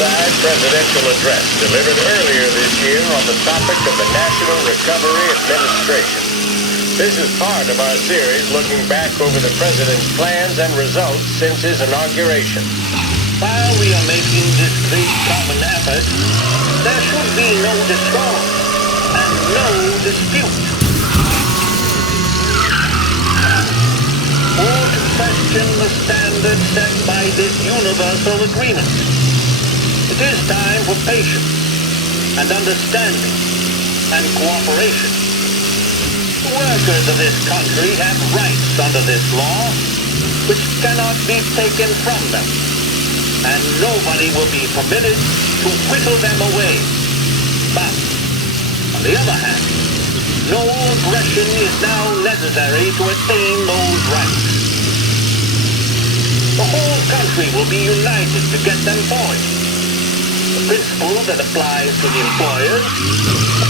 stateside presidential address delivered earlier this year on the topic of the National Recovery Administration. This is part of our series looking back over the president's plans and results since his inauguration. While we are making this great common effort, there should be no discord and no dispute. Or to question the standard set by this universal agreement. It is time for patience and understanding and cooperation. The workers of this country have rights under this law which cannot be taken from them, and nobody will be permitted to whittle them away. But, on the other hand, no aggression is now necessary to attain those rights. The whole country will be united to get them forward. The principle that applies to the employers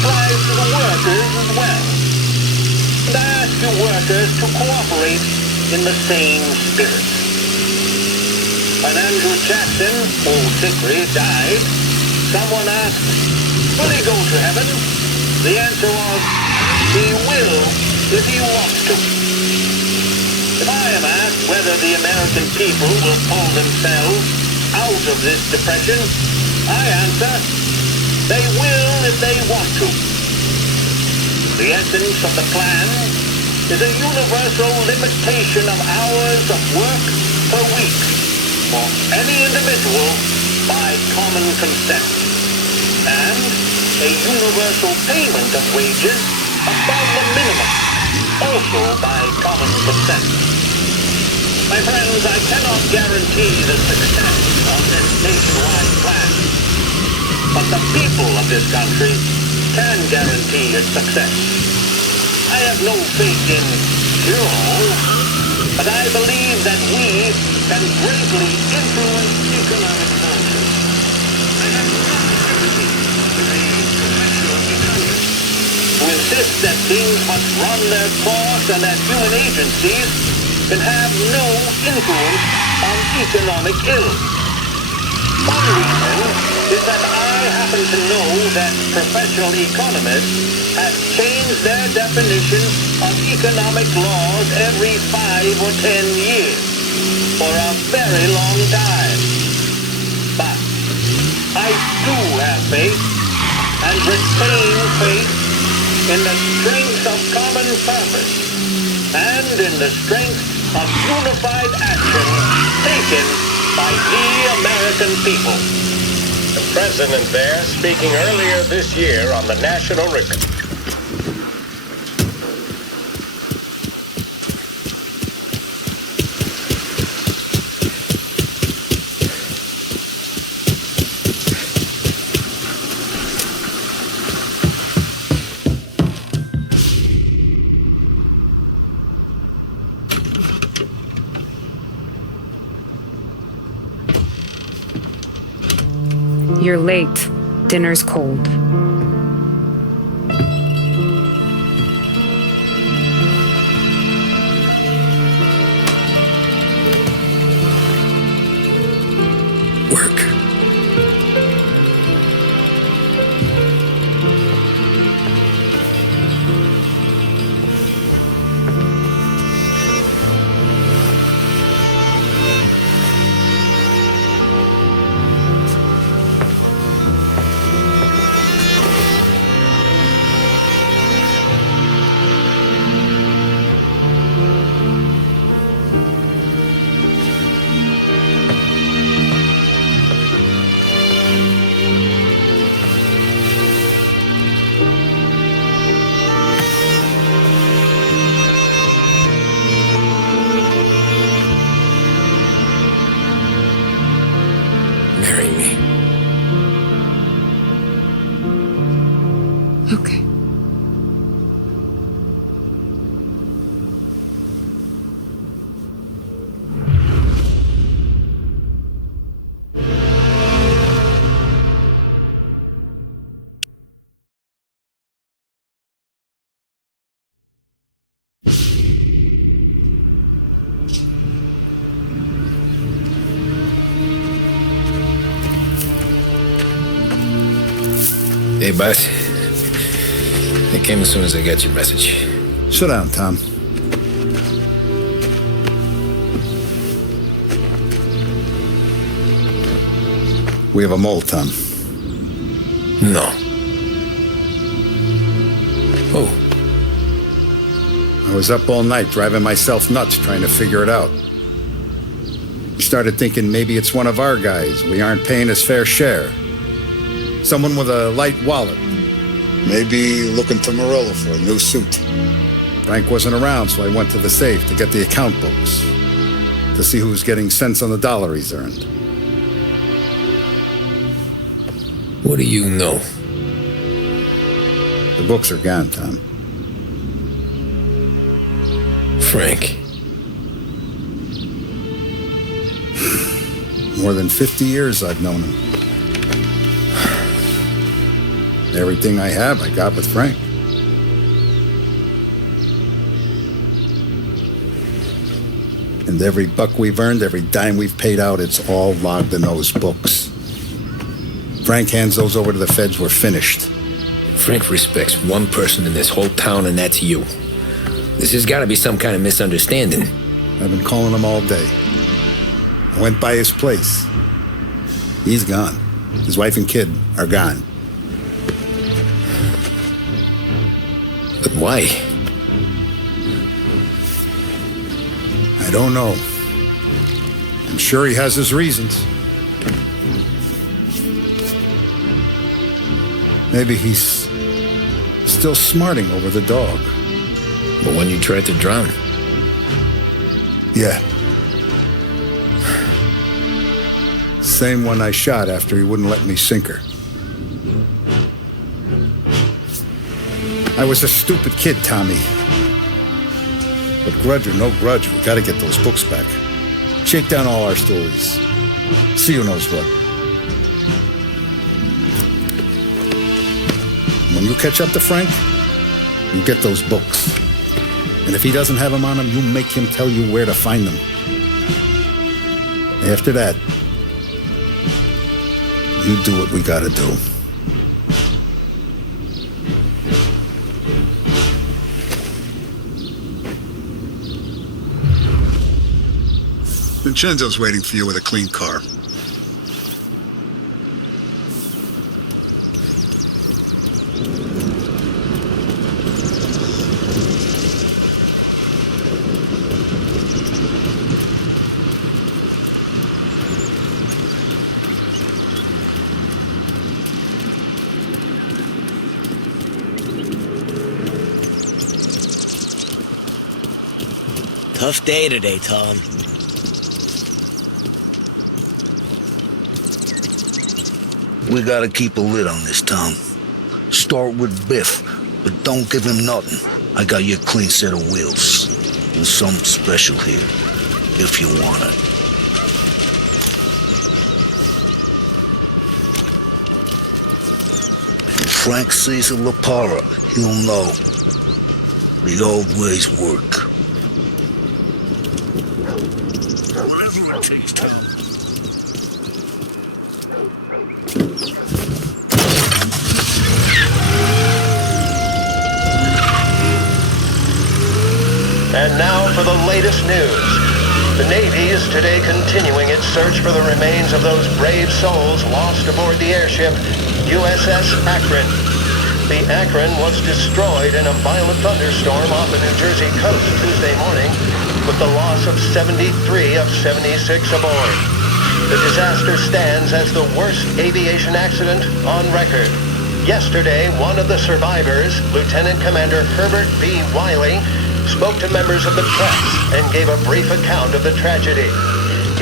applies to the workers as well. And I ask you workers to cooperate in the same spirit. When Andrew Jackson, old Hickory, died, someone asked, will he go to heaven? The answer was, he will if he wants to. If I am asked whether the American people will pull themselves out of this depression, I answer, they will if they want to. The essence of the plan is a universal limitation of hours of work per week for any individual by common consent, and a universal payment of wages above the minimum, also by common consent. My friends, I cannot guarantee the success of this nationwide plan, but the people of this country can guarantee its success. I have no faith in heroes, but I believe that we can greatly influence economic forces. I have no sympathy with the professional economists who insist that things must run their course and that human agencies can have no influence on economic ills. One reason is that I happen to know that professional economists have changed their definition of economic laws every 5 or 10 years for a very long time. But I do have faith and retain faith in the strength of common purpose and in the strength of unified action taken by the American people. The president there speaking earlier this year on the National Recovery. You're late. Dinner's cold. Work. Marry me. Okay. Hey, bud. I came as soon as I got your message. Sit down, Tom. We have a mole, Tom. No. Oh. I was up all night driving myself nuts trying to figure it out. I started thinking maybe it's one of our guys. We aren't paying his fair share. Someone with a light wallet. Maybe looking to Morello for a new suit. Frank wasn't around, so I went to the safe to get the account books. To see who's getting cents on the dollar he's earned. What do you know? The books are gone, Tom. Frank. More than 50 years I've known him. Everything I have, I got with Frank. And every buck we've earned, every dime we've paid out, it's all logged in those books. Frank hands those over to the feds, we're finished. Frank respects one person in this whole town, and that's you. This has got to be some kind of misunderstanding. I've been calling him all day. I went by his place. He's gone. His wife and kid are gone. But why? I don't know. I'm sure he has his reasons. Maybe he's still smarting over the dog. The one you tried to drown? Yeah. Same one I shot after he wouldn't let me sink her. I was a stupid kid, Tommy. But grudge or no grudge, we gotta get those books back. Shake down all our stories. See who knows what. When you catch up to Frank, you get those books. And if he doesn't have them on him, you make him tell you where to find them. After that, you do what we gotta do. Vincenzo's waiting for you with a clean car. Tough day today, Tom. We gotta keep a lid on this town. Start with Biff, but don't give him nothing. I got you a clean set of wheels. And something special here, if you want it. If Frank sees a La Parra, he'll know. The old ways work. Whatever it takes, Tom. And now for the latest news. The Navy is today continuing its search for the remains of those brave souls lost aboard the airship USS Akron. The Akron was destroyed in a violent thunderstorm off the New Jersey coast Tuesday morning, with the loss of 73 of 76 aboard. The disaster stands as the worst aviation accident on record. Yesterday, one of the survivors, Lieutenant Commander Herbert B. Wiley, spoke to members of the press and gave a brief account of the tragedy.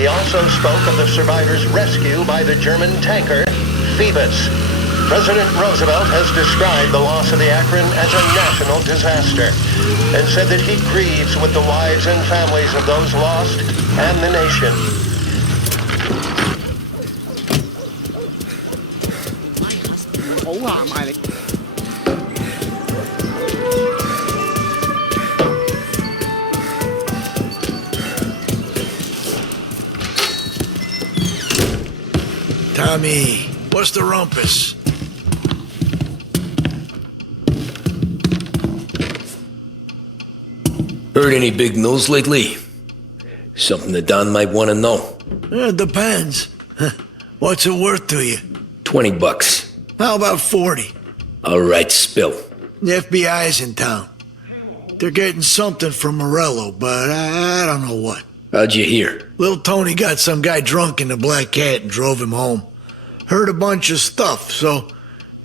He also spoke of the survivors' rescue by the German tanker Phoebus. President Roosevelt has described the loss of the Akron as a national disaster and said that he grieves with the wives and families of those lost and the nation. Tommy, what's the rumpus? Heard any big news lately? Something the Don might want to know. It depends. What's it worth to you? $20. How about 40? All right, spill. The FBI's in town. They're getting something from Morello, but I don't know what. How'd you hear? Little Tony got some guy drunk in the Black Cat and drove him home. Heard a bunch of stuff, so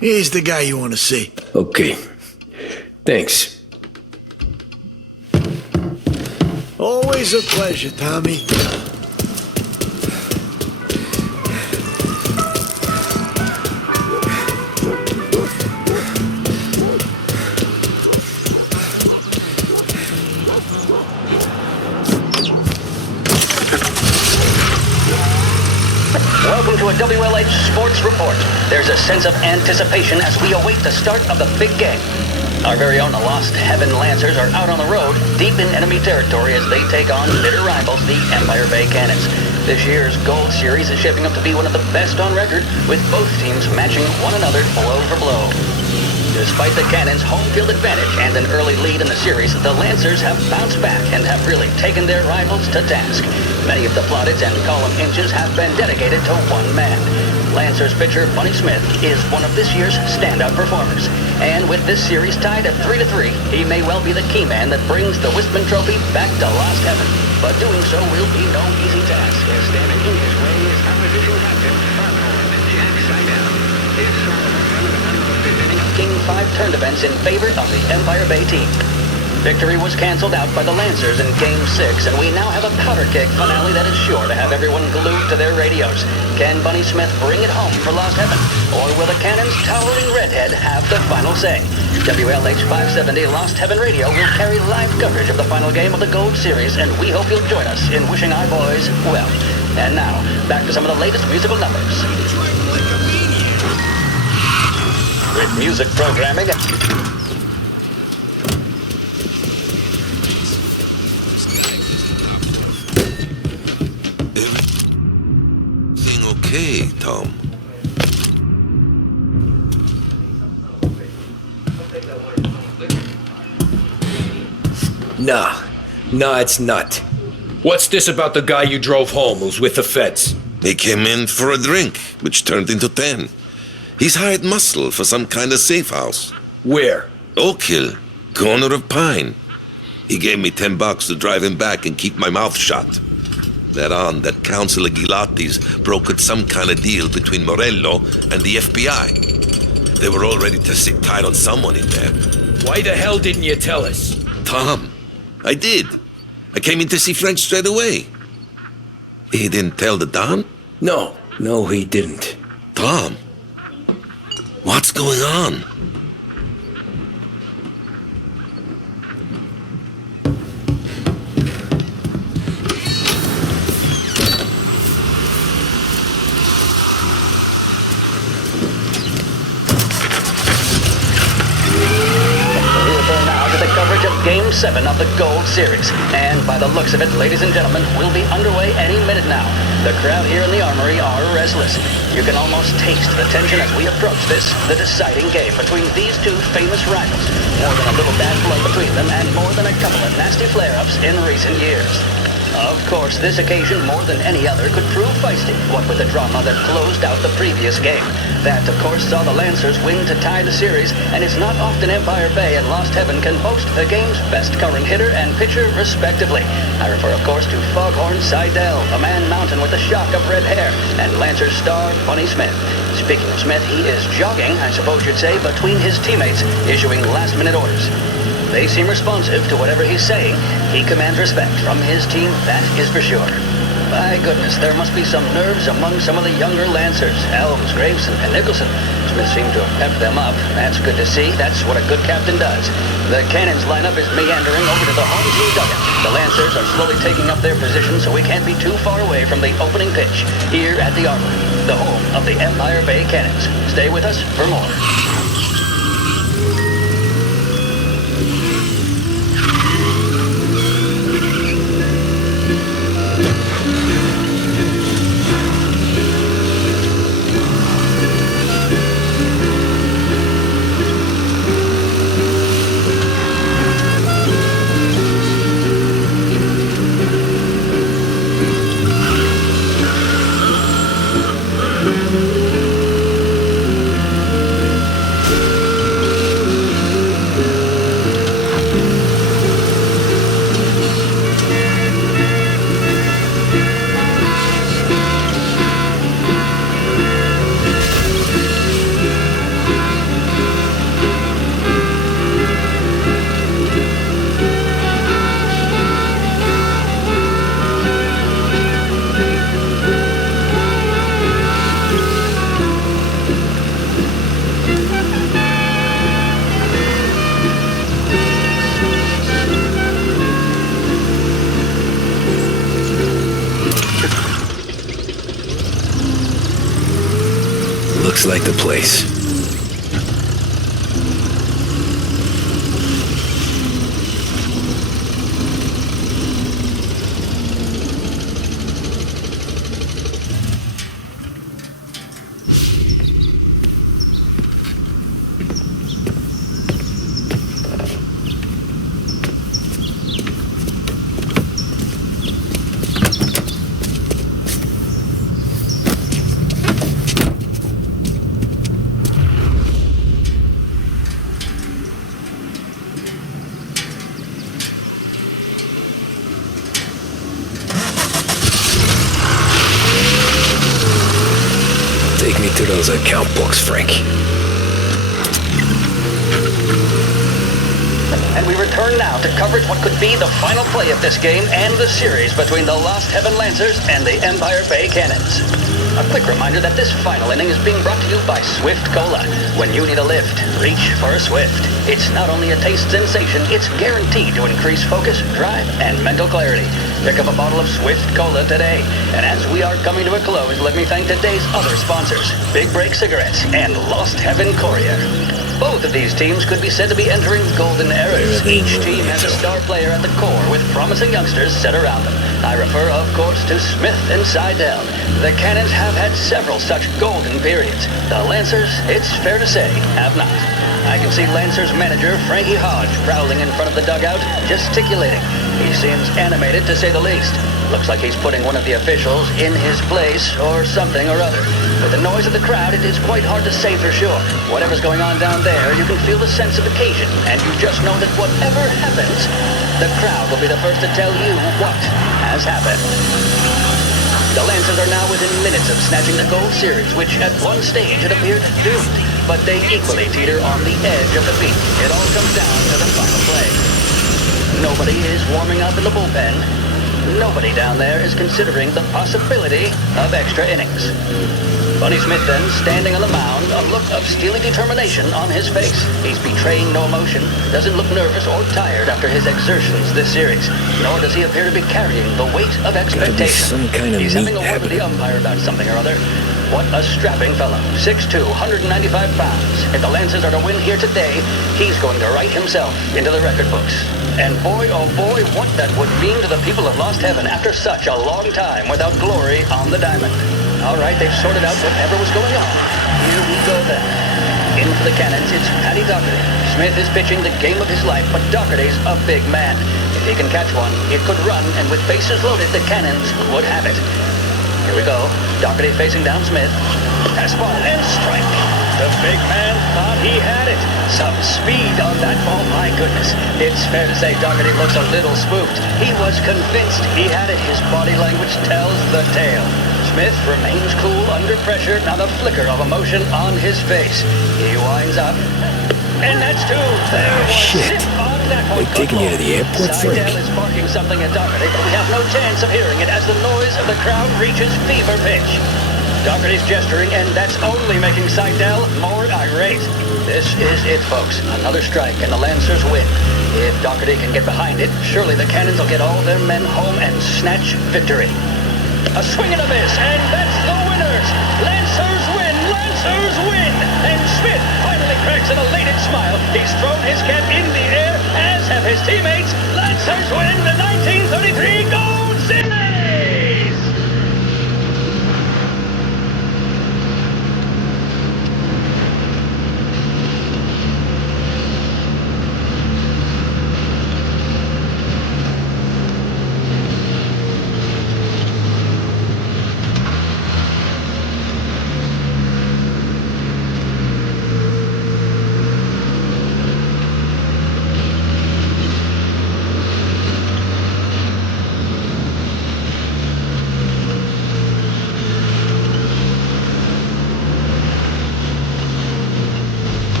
he's the guy you want to see. Okay. Thanks. Always a pleasure, Tommy. Welcome to a WLH Sports Report. There's a sense of anticipation as we await the start of the big game. Our very own Lost Heaven Lancers are out on the road, deep in enemy territory as they take on bitter rivals, the Empire Bay Cannons. This year's Gold Series is shaping up to be one of the best on record, with both teams matching one another blow for blow. Despite the Cannons' home field advantage and an early lead in the series, the Lancers have bounced back and have really taken their rivals to task. Many of the plaudits and column inches have been dedicated to one man. Lancers pitcher Bunny Smith is one of this year's standout performers. And with this series tied at 3-3, he may well be the key man that brings the Wistman Trophy back to Lost Heaven. But doing so will be no easy task, as standing in his way is opposition captain, King 5 turned events in favor of the Empire Bay team. Victory was canceled out by the Lancers in Game 6, and we now have a powder keg finale that is sure to have everyone glued to their radios. Can Bunny Smith bring it home for Lost Heaven? Or will the Cannon's towering redhead have the final say? WLH 570 Lost Heaven Radio will carry live coverage of the final game of the Gold Series, and we hope you'll join us in wishing our boys well. And now, back to some of the latest musical numbers. With music programming... Okay, Tom. Nah, it's not. What's this about the guy you drove home who's with the feds? He came in for a drink, which turned into 10. He's hired muscle for some kind of safe house. Where? Oak Hill, corner of Pine. He gave me $10 to drive him back and keep my mouth shut. That on that Councilor Ghilatti's brokered some kind of deal between Morello and the FBI. They were all ready to sit tight on someone in there. Why the hell didn't you tell us? Tom, I did. I came in to see French straight away. He didn't tell the Don? No, he didn't. Tom, what's going on? Game 7 of the Gold Series. And by the looks of it, ladies and gentlemen, we'll be underway any minute now. The crowd here in the Armory are restless. You can almost taste the tension as we approach this, the deciding game between these two famous rivals. More than a little bad blood between them, and more than a couple of nasty flare-ups in recent years. Of course, this occasion, more than any other, could prove feisty, what with the drama that closed out the previous game. That, of course, saw the Lancers win to tie the series, and it's not often Empire Bay and Lost Heaven can boast the game's best current hitter and pitcher, respectively. I refer, of course, to Foghorn Seidel, a man mountain with a shock of red hair, and Lancers star Bunny Smith. Speaking of Smith, he is jogging, I suppose you'd say, between his teammates, issuing last-minute orders. They seem responsive to whatever he's saying. He commands respect from his team, that is for sure. By goodness, there must be some nerves among some of the younger Lancers. Elms, Graveson, and Nicholson. Smith seemed to have pepped them up. That's good to see. That's what a good captain does. The Cannons lineup is meandering over to the home team dugout. The Lancers are slowly taking up their position, so we can't be too far away from the opening pitch here at the Armory, the home of the Empire Bay Cannons. Stay with us for more. light the place. To those account books, Frank. And we return now to coverage what could be the final play of this game and the series between the Lost Heaven Lancers and the Empire Bay Cannons. A quick reminder that this final inning is being brought to you by Swift Cola. When you need a lift, reach for a Swift. It's not only a taste sensation, it's guaranteed to increase focus, drive, and mental clarity. Pick up a bottle of Swift Cola today. And as we are coming to a close, let me thank today's other sponsors, Big Break Cigarettes and Lost Heaven Courier. Both of these teams could be said to be entering golden eras. Each team has a star player at the core with promising youngsters set around them. I refer, of course, to Smith and Seidel. The Cannons have had several such golden periods. The Lancers, it's fair to say, have not. I can see Lancers manager Frankie Hodge prowling in front of the dugout, gesticulating. He seems animated, to say the least. Looks like he's putting one of the officials in his place or something or other. With the noise of the crowd, it is quite hard to say for sure. Whatever's going on down there, you can feel the sense of occasion, and you just know that whatever happens, the crowd will be the first to tell you what has happened. The Lancers are now within minutes of snatching the gold series, which at one stage had appeared doomed. But they equally teeter on the edge of defeat. It all comes down to the final play. Nobody is warming up in the bullpen. Nobody down there is considering the possibility of extra innings. Bunny Smith then, standing on the mound, a look of steely determination on his face. He's betraying no emotion, doesn't look nervous or tired after his exertions this series, nor does he appear to be carrying the weight of expectation. Some kind of He's having a word with the umpire about something or other. What a strapping fellow. 6'2", 195 pounds. If the Lancers are to win here today, he's going to write himself into the record books. And boy, oh boy, what that would mean to the people of Lost Heaven after such a long time without glory on the diamond. All right, they've sorted out whatever was going on. Here we go then. In for the Cannons, it's Paddy Doherty. Smith is pitching the game of his life, but Doherty's a big man. If he can catch one, it could run, and with bases loaded, the Cannons would have it. Here we go. Doherty facing down Smith. Fastball and strike. The big man thought he had it. Some speed on that ball, my goodness. It's fair to say Doherty looks a little spooked. He was convinced he had it. His body language tells the tale. Smith remains cool under pressure, not a flicker of emotion on his face. He winds up. And that's two. There was Shit. zip on that one. They taking you to the airport, Frank? Seidel is barking something at Doherty, but we have no chance of hearing it as the noise of the crowd reaches fever pitch. Doherty's gesturing, and that's only making Seidel more irate. This is it, folks. Another strike, and the Lancers win. If Doherty can get behind it, surely the Cannons will get all their men home and snatch victory. A swing and a miss, and that's the winners! Lancers win! Lancers win! And Smith finally cracks an elated smile. He's thrown his cap in the air, as have his teammates. Lancers win the 1933 Gold Series!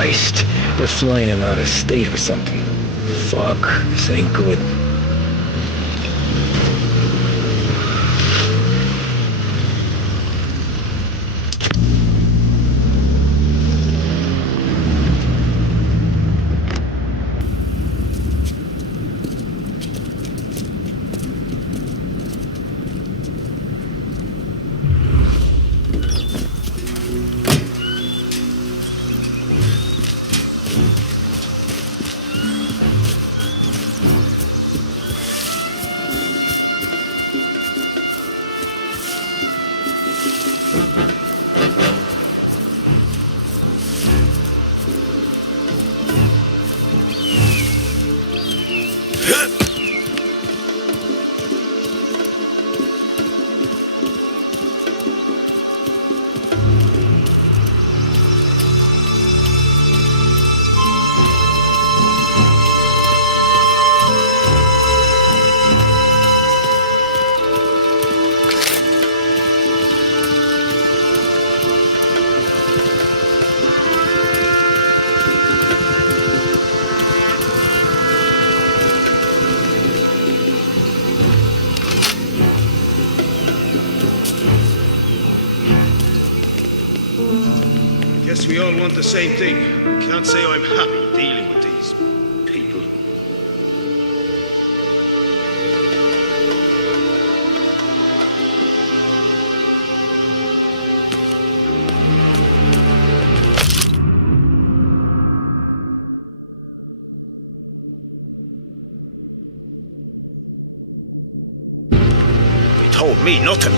Christ, they're flying him out of state or something. Fuck, this ain't good. Guess we all want the same thing. Can't say I'm happy dealing with these people. They told me nothing.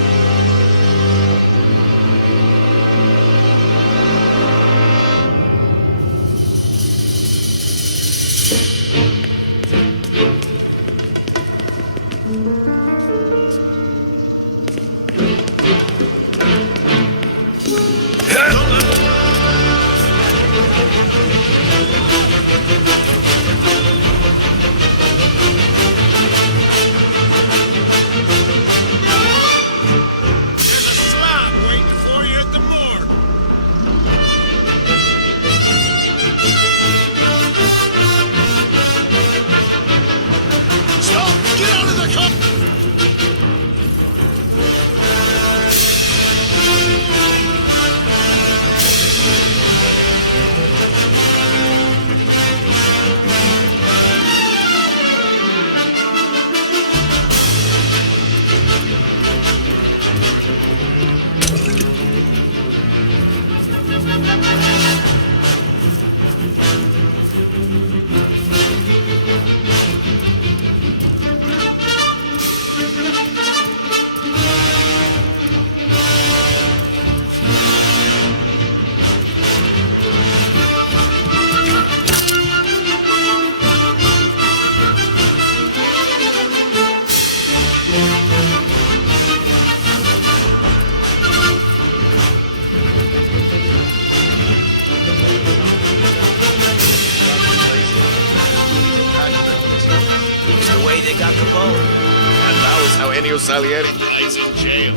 Salieri dies in jail.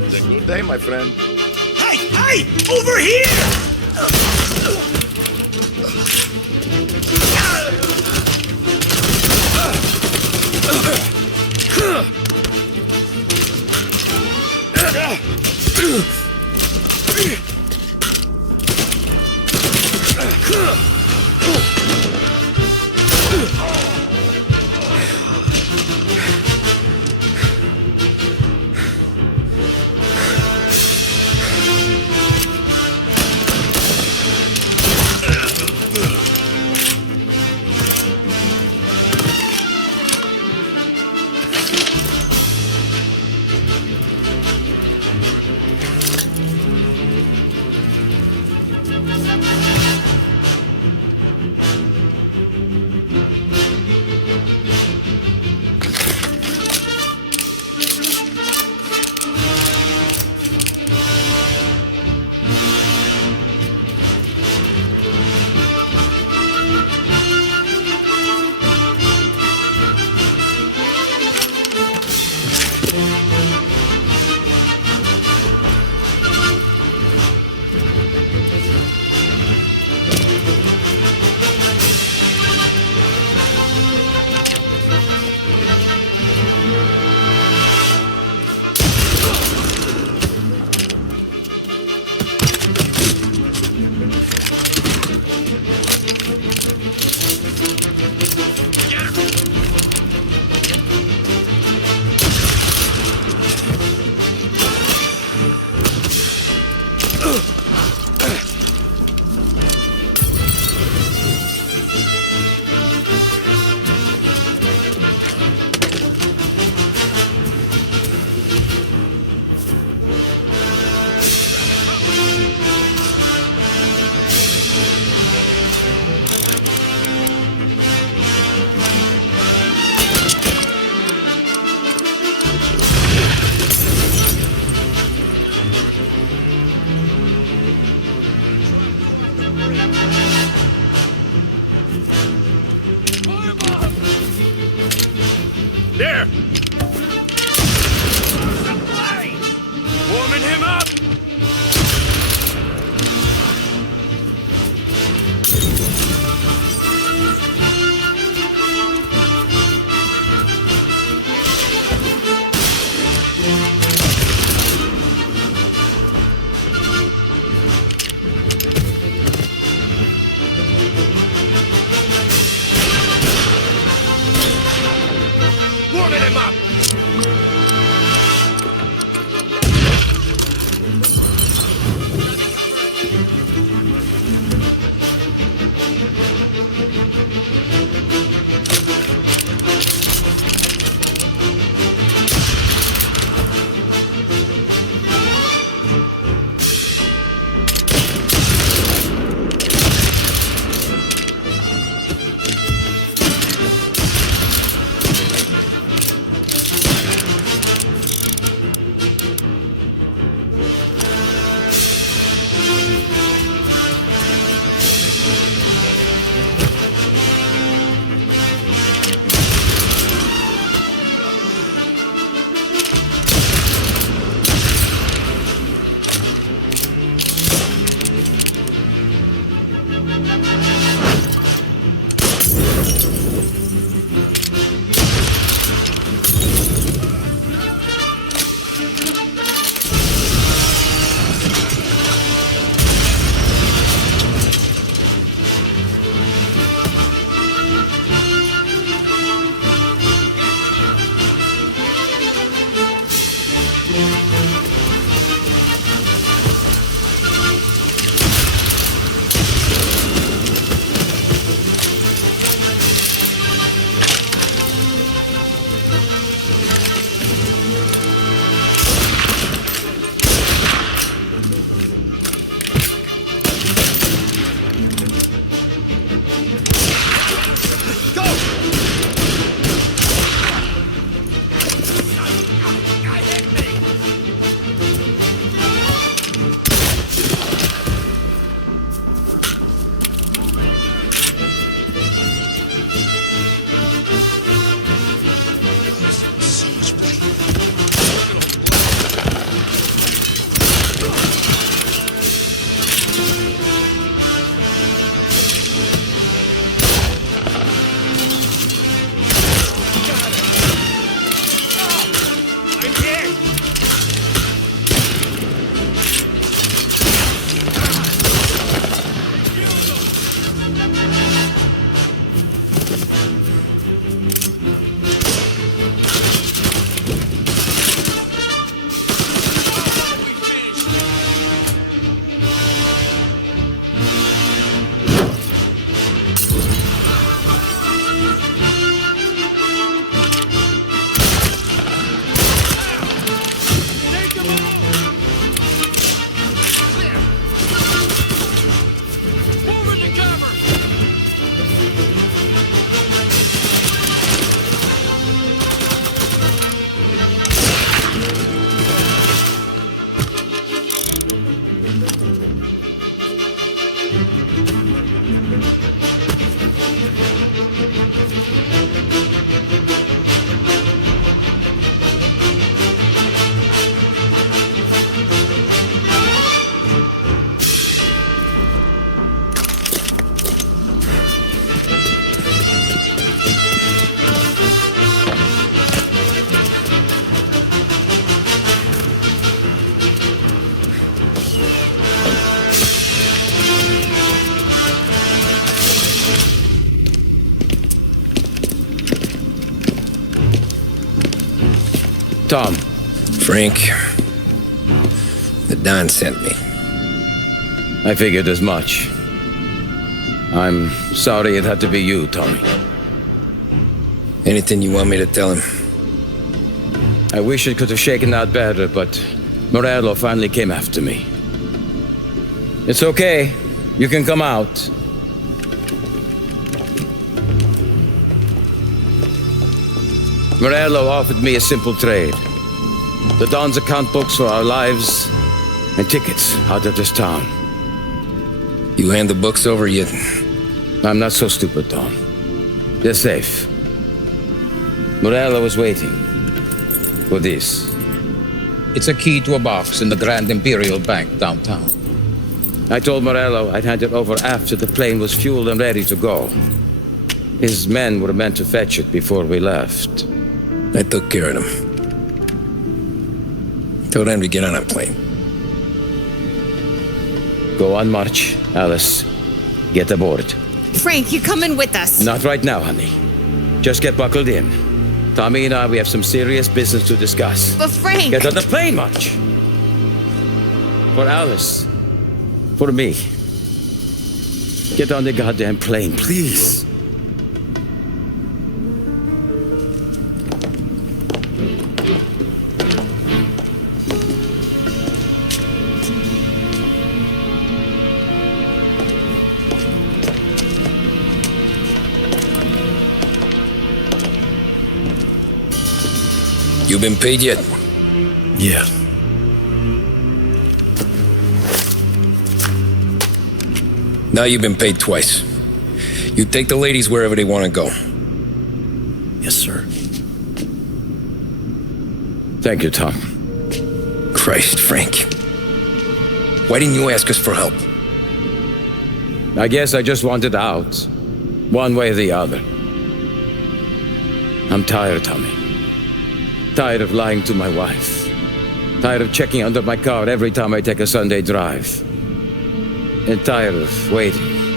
It's a good day, my friend. Hey! Hey! Over here! There! Warming him up! Tom. Frank. The Don sent me. I figured as much. I'm sorry it had to be you, Tommy. Anything you want me to tell him? I wish it could have shaken out better, but Morello finally came after me. It's okay. You can come out. Morello offered me a simple trade. The Don's account books for our lives and tickets out of this town. You hand the books over yet? I'm not so stupid, Don. They're safe. Morello was waiting for this. It's a key to a box in the Grand Imperial Bank downtown. I told Morello I'd hand it over after the plane was fueled and ready to go. His men were meant to fetch it before we left. I took care of them. Told them to get on a plane. Go on, March. Alice, get aboard. Frank, you're coming with us. Not right now, honey. Just get buckled in. Tommy and I, we have some serious business to discuss. But Frank... Get on the plane, March. For Alice. For me. Get on the goddamn plane, please. You been paid yet? Yeah. Now you've been paid twice. You take the ladies wherever they want to go. Yes, sir. Thank you, Tom. Christ, Frank. Why didn't you ask us for help? I guess I just wanted out. One way or the other. I'm tired, Tommy. Tired of lying to my wife. Tired of checking under my car every time I take a Sunday drive. And tired of waiting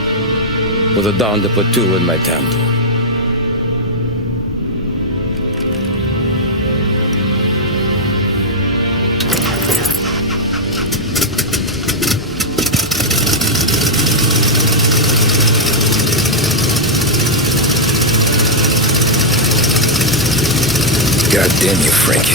for the Don to put two in my temple. God damn you, Frank.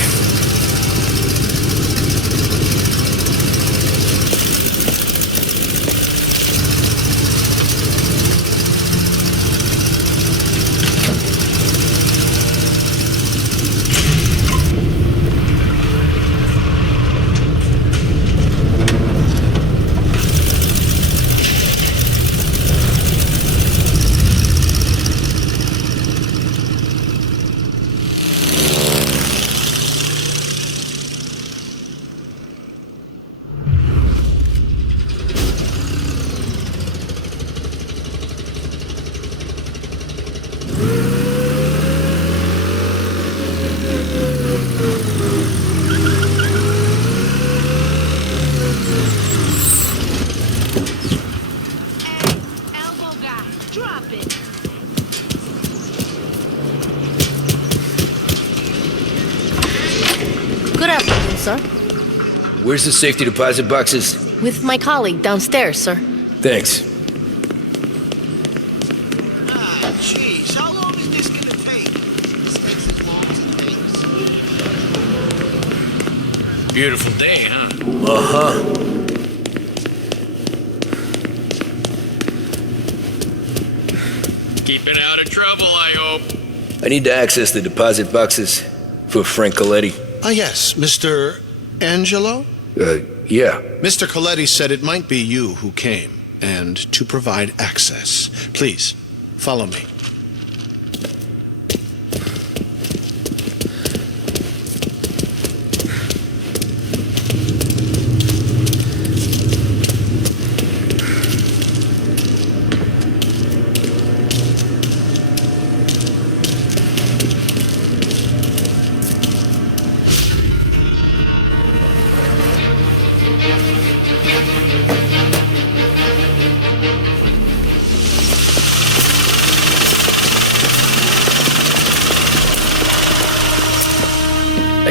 Where's the safety deposit boxes? With my colleague downstairs, sir. Thanks. Jeez, how long is this gonna take? This takes as long as it takes. Beautiful day, huh? Uh-huh. Keeping out of trouble, I hope. I need to access the deposit boxes for Frank Coletti. Ah, yes, Mr. Angelo? Yeah. Mr. Coletti said it might be you who came, and to provide access. Please, follow me.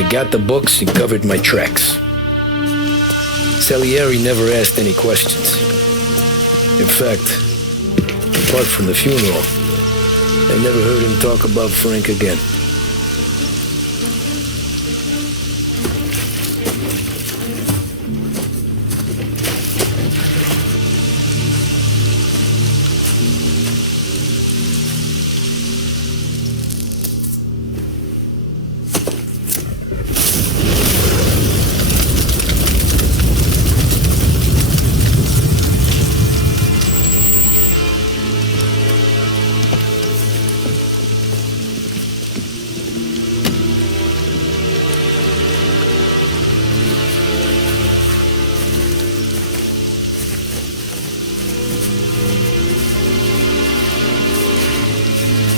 got the books and covered my tracks. Salieri never asked any questions. In fact, apart from the funeral, I never heard him talk about Frank again.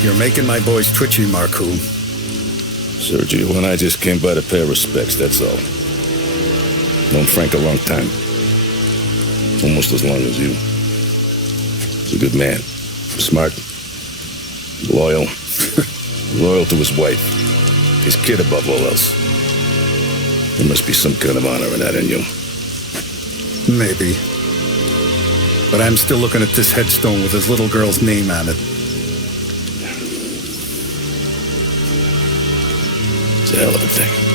You're making my boys twitchy, Marcoon. Sergio and I just came by to pay respects, that's all. Known Frank a long time. Almost as long as you. He's a good man. Smart. Loyal. Loyal to his wife. His kid above all else. There must be some kind of honor in that in you. Maybe. But I'm still looking at this headstone with his little girl's name on it. It's a hell of a thing.